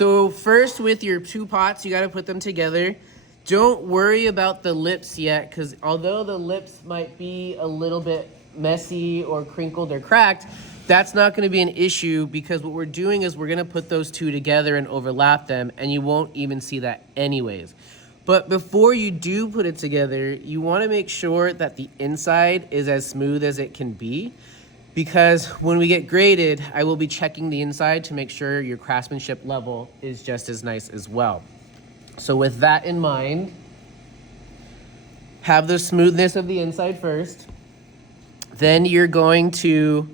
So first with your two pots, you got to put them together. Don't worry about the lips yet, because although the lips might be a little bit messy or crinkled or cracked, that's not going to be an issue, because what we're doing is we're going to put those two together and overlap them, and you won't even see that anyways. But before you do put it together, you want to make sure that the inside is as smooth as it can be, because when we get graded, I will be checking the inside to make sure your craftsmanship level is just as nice as well. So with that in mind, have the smoothness of the inside first. Then you're going to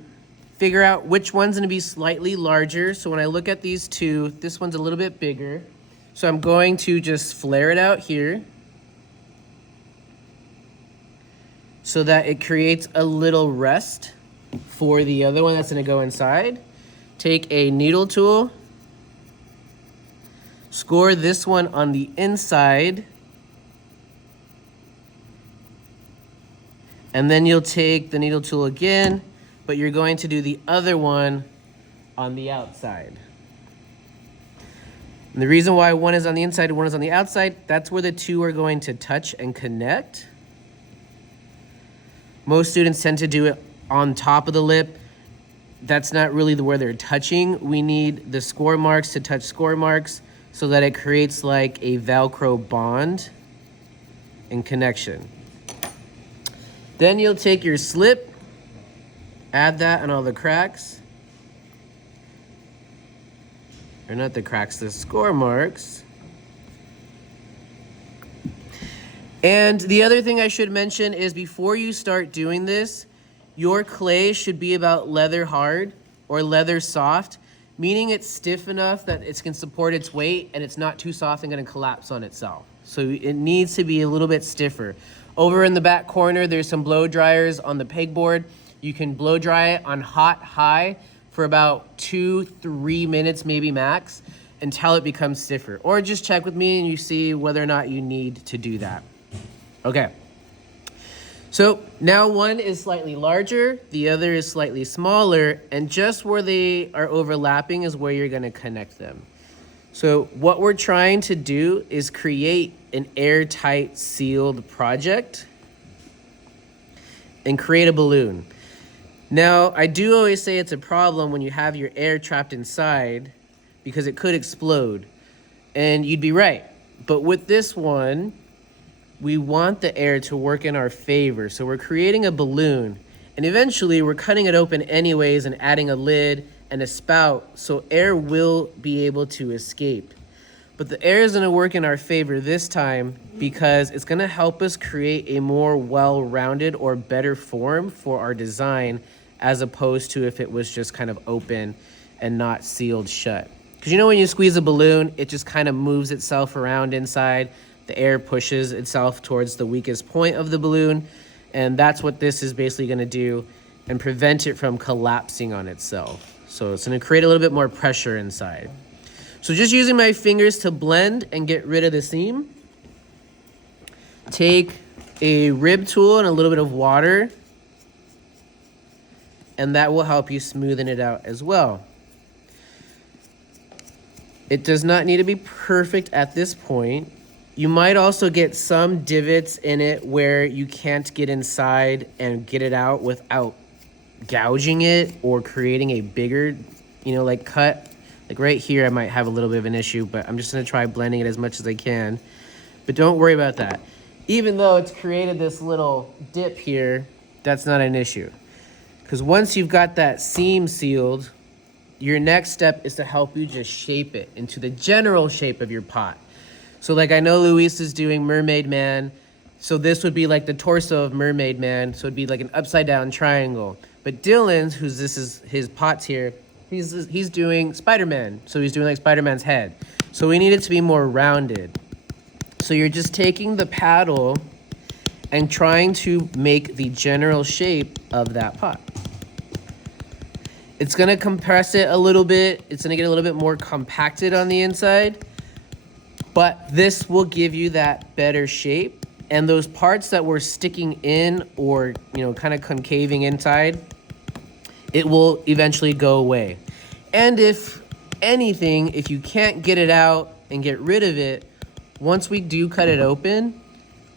figure out which one's gonna be slightly larger. So when I look at these two, this one's a little bit bigger. So I'm going to just flare it out here so that it creates a little rest for the other one that's gonna go inside. Take a needle tool, score this one on the inside, and then you'll take the needle tool again, but you're going to do the other one on the outside. And the reason why one is on the inside and one is on the outside, that's where the two are going to touch and connect. Most students tend to do it on top of the lip. That's not really where they're touching. We need the score marks to touch score marks so that it creates like a Velcro bond and connection. Then you'll take your slip, add that on all the cracks. Or not the cracks, the score marks. And the other thing I should mention is before you start doing this, your clay should be about leather hard or leather soft, meaning it's stiff enough that it can support its weight and it's not too soft and gonna collapse on itself. So it needs to be a little bit stiffer. Over in the back corner, there's some blow dryers on the pegboard. You can blow dry it on hot, high for about 2-3 minutes, maybe max, until it becomes stiffer. Or just check with me and you see whether or not you need to do that. Okay. So now one is slightly larger, the other is slightly smaller, and just where they are overlapping is where you're gonna connect them. So what we're trying to do is create an airtight sealed project and create a balloon. Now, I do always say it's a problem when you have your air trapped inside because it could explode, and you'd be right. But with this one, we want the air to work in our favor. So we're creating a balloon, and eventually we're cutting it open anyways and adding a lid and a spout so air will be able to escape. But the air is gonna work in our favor this time because it's gonna help us create a more well-rounded or better form for our design, as opposed to if it was just kind of open and not sealed shut. Because you know when you squeeze a balloon, it just kind of moves itself around inside. The air pushes itself towards the weakest point of the balloon, and that's what this is basically gonna do and prevent it from collapsing on itself. So it's gonna create a little bit more pressure inside. So just using my fingers to blend and get rid of the seam. Take a rib tool and a little bit of water, and that will help you smoothen it out as well. It does not need to be perfect at this point. You might also get some divots in it where you can't get inside and get it out without gouging it or creating a bigger, like cut. Like right here, I might have a little bit of an issue, but I'm just gonna try blending it as much as I can. But don't worry about that. Even though it's created this little dip here, that's not an issue. Because once you've got that seam sealed, your next step is to help you just shape it into the general shape of your pot. So like I know Luis is doing Mermaid Man, so this would be like the torso of Mermaid Man, so it'd be like an upside down triangle. But Dylan's, this is his pots here, he's doing Spider-Man, so he's doing like Spider-Man's head. So we need it to be more rounded. So you're just taking the paddle and trying to make the general shape of that pot. It's gonna compress it a little bit, it's gonna get a little bit more compacted on the inside, but this will give you that better shape. And those parts that were sticking in or, kind of concaving inside, it will eventually go away. And if anything, if you can't get it out and get rid of it, once we do cut it open,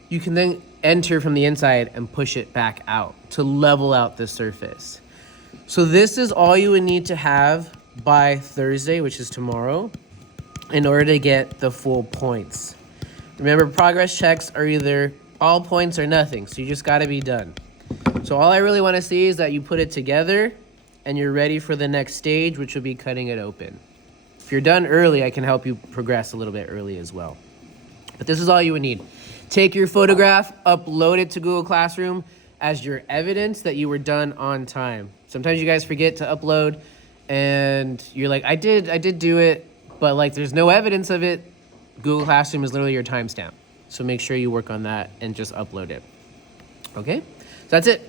you can then enter from the inside and push it back out to level out the surface. So this is all you would need to have by Thursday, which is tomorrow, in order to get the full points. Remember, progress checks are either all points or nothing, so you just gotta be done. So all I really wanna see is that you put it together and you're ready for the next stage, which will be cutting it open. If you're done early, I can help you progress a little bit early as well. But this is all you would need. Take your photograph, upload it to Google Classroom as your evidence that you were done on time. Sometimes you guys forget to upload and you're like, I did do it, but like there's no evidence of it. Google Classroom is literally your timestamp. So make sure you work on that and just upload it. Okay? So that's it.